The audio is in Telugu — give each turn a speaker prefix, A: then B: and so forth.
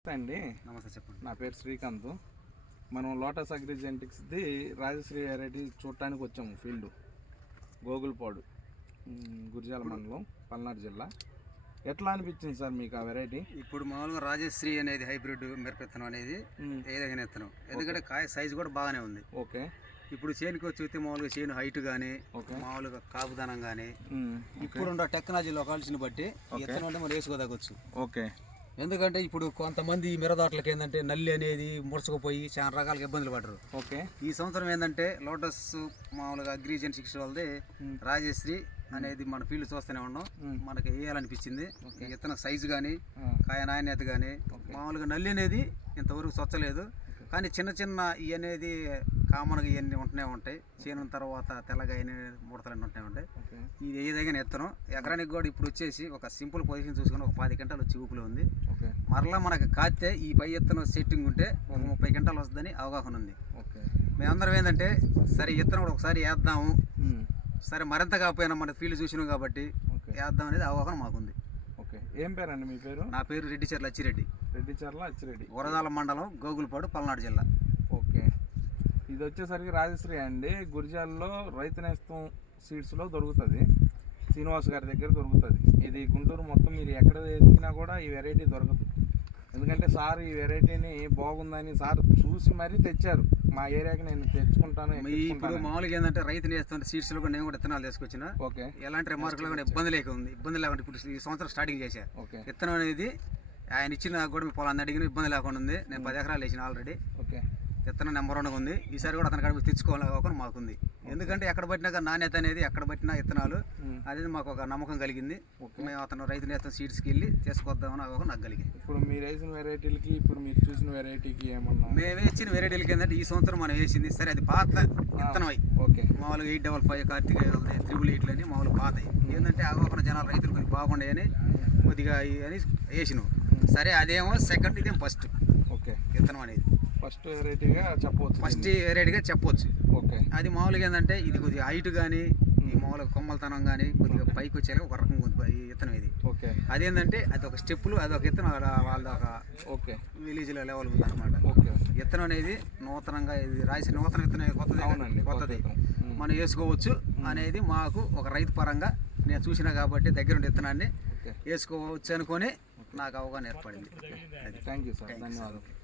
A: అండి
B: నమస్తే చెప్పండి.
A: నా పేరు శ్రీకాంత్. మనం లోటస్ అగ్రిజెంటిక్స్ది రాజశ్రీ వెరైటీ చూడటానికి వచ్చాము. ఫీల్డ్ గోగుల్పాడు, గురిజాల మండలం, పల్నాడు జిల్లా. ఎట్లా అనిపించింది సార్ మీకు ఆ వెరైటీ?
B: ఇప్పుడు మామూలుగా రాజశ్రీ అనేది హైబ్రిడ్ మిరపవిత్తనం అనేది ఏదైనా విత్తనం, ఎందుకంటే కాయ సైజు కూడా బాగానే ఉంది.
A: ఓకే.
B: ఇప్పుడు చేనుకి వచ్చి మామూలుగా చేను హైట్ కానీ మామూలుగా కాపుదనం కానీ ఇప్పుడున్న టెక్నాలజీ లొకాలిటీని బట్టి విత్తనం అంటే మనం వేసుకోదగొచ్చు.
A: ఓకే.
B: ఎందుకంటే ఇప్పుడు కొంతమంది మిరదాట్లకి ఏంటంటే నల్లి అనేది ముడుచుకుపోయి చాలా రకాలుగా ఇబ్బందులు పడరు.
A: ఓకే.
B: ఈ సంవత్సరం ఏంటంటే లోటస్ మామూలుగా అగ్రిజెంటిక్స్ వాళ్ళది రాజశ్రీ అనేది మన ఫీల్డ్ చూస్తూనే ఉన్నాం. మనకి వేయాలనిపించింది. విత్తనం సైజు కానీ కాయ నాణ్యత కానీ మామూలుగా నల్లి అనేది ఇంతవరకు స్వచ్ఛలేదు. కానీ చిన్న చిన్న ఇవి అనేది కామన్గా ఇవన్నీ ఉంటూనే ఉంటాయి. చేను తర్వాత తెల్లగా ముడతలు ఉంటూనే ఉంటాయి. ఇది ఏదైనా విత్తనం ఎకరానికి కూడా ఇప్పుడు వచ్చేసి ఒక సింపుల్ పొజిషన్ చూసుకుని ఒక 10 క్వింటాలు వచ్చి ఊపులో ఉంది. మరలా మనకు కాస్తే ఈ పై విత్తనం సెట్టింగ్ ఉంటే ఒక 30 క్వింటాలు వస్తుందని అవగాహన ఉంది. మేమందరం ఏంటంటే సరే విత్తనం కూడా ఒకసారి వేద్దాము, సరే మరింత కాకపోయినా మన ఫీల్డ్ చూసినాం కాబట్టి వేద్దాం అనేది అవగాహన మాకుంది.
A: ఓకే. ఏం పేరండి మీ పేరు?
B: నా పేరు రెడ్డిచర్ల అచ్చిరెడ్డి.
A: అచ్చిరెడ్డి,
B: వరదాల మండలం, గోగుల్పాడు, పల్నాడు జిల్లా.
A: ఓకే. ఇది వచ్చేసరికి రాజశ్రీ అండి. గురిజాల్లో రైతు నేస్తం సీడ్స్లో దొరుకుతుంది. శ్రీనివాస్ గారి దగ్గర దొరుకుతుంది. ఇది గుంటూరు మొత్తం మీరు ఎక్కడ ఎదిగినా కూడా ఈ వెరైటీ దొరకదు. ఎందుకంటే సార్ ఈ వెరైటీని బాగుందని సార్ చూసి మరీ తెచ్చారు. మా ఏరియాకి నేను తెచ్చుకుంటాను.
B: ఇప్పుడు మామూలుగా ఏంటంటే రైతు నేస్తున్న సీడ్స్లో కూడా నేను కూడా విత్తనాలు తీసుకొచ్చిన.
A: ఓకే.
B: ఎలాంటి రిమార్కులు కూడా ఇబ్బంది లేకుండా ఇప్పుడు ఈ సంవత్సరం స్టార్టింగ్ చేశా.
A: ఓకే. విత్తనం
B: అనేది ఆయన ఇచ్చిన కూడా మీ పొలాన్ని అడిగిన ఇబ్బంది లేకుండా ఉంది. నేను 10 ఎకరాలు వేసిన ఆల్రెడీ.
A: ఓకే.
B: విత్తనం నెంబర్ 1గా ఉంది. ఈసారి కూడా అతని కాడికి తెచ్చుకోవాలని మాకుంది. ఎందుకంటే ఎక్కడ పట్టినా నాణ్యత అనేది ఎక్కడ పట్టినా విత్తనాలు అనేది మాకు ఒక నమ్మకం కలిగింది. మేము అతను రైతు నేత సీడ్స్కి వెళ్ళి తీసుకొద్దామని అవగాహన నాకు కలిగింది.
A: ఇప్పుడు మీరు వేసిన వెరైటీలకి ఇప్పుడు మీరు చూసిన వెరైటీకి ఏమన్నా?
B: మేము వేసిన వెరైటీలకి ఏంటంటే ఈ సంవత్సరం మనం వేసింది సరే అది పాత విత్తనం అయి.
A: ఓకే.
B: మామూలుగా 855 కార్తికేయ 888 అని మామూలు పాత ఏంటంటే అవగాహన జనాలు రైతులు కొద్దిగా బాగుండాయని కొద్దిగా అని వేసినాం. సరే అదేమో సెకండ్, ఇదేమో ఫస్ట్.
A: ఓకే.
B: విత్తనం అనేది
A: ఫస్ట్ వెరైటీగా
B: చెప్పవచ్చు.
A: ఓకే.
B: అది మామూలుగా ఏంటంటే ఇది కొద్దిగా హైట్ కానీ ఈ మామూలుగా కొమ్మలతనం కానీ కొద్దిగా పైకి వచ్చేలా ఒక రకం విత్తనం ఇది.
A: ఓకే.
B: అదేంటంటే అది ఒక స్టెప్పులు, అది ఒక విత్తనం వాళ్ళ ఒక
A: ఓకే
B: విలేజ్లో లెవెల్ ఉందన్నమాట.
A: ఓకే.
B: విత్తనం అనేది నూతనంగా ఇది రాసి నూతన విత్తనం కొత్తది మనం వేసుకోవచ్చు అనేది మాకు ఒక రైతు పరంగా నేను చూసినా కాబట్టి దగ్గరుండి విత్తనాన్ని వేసుకోవచ్చు అనుకొని నాకు అవగాహన ఏర్పడింది.
A: థ్యాంక్ యూ సార్, ధన్యవాదాలు.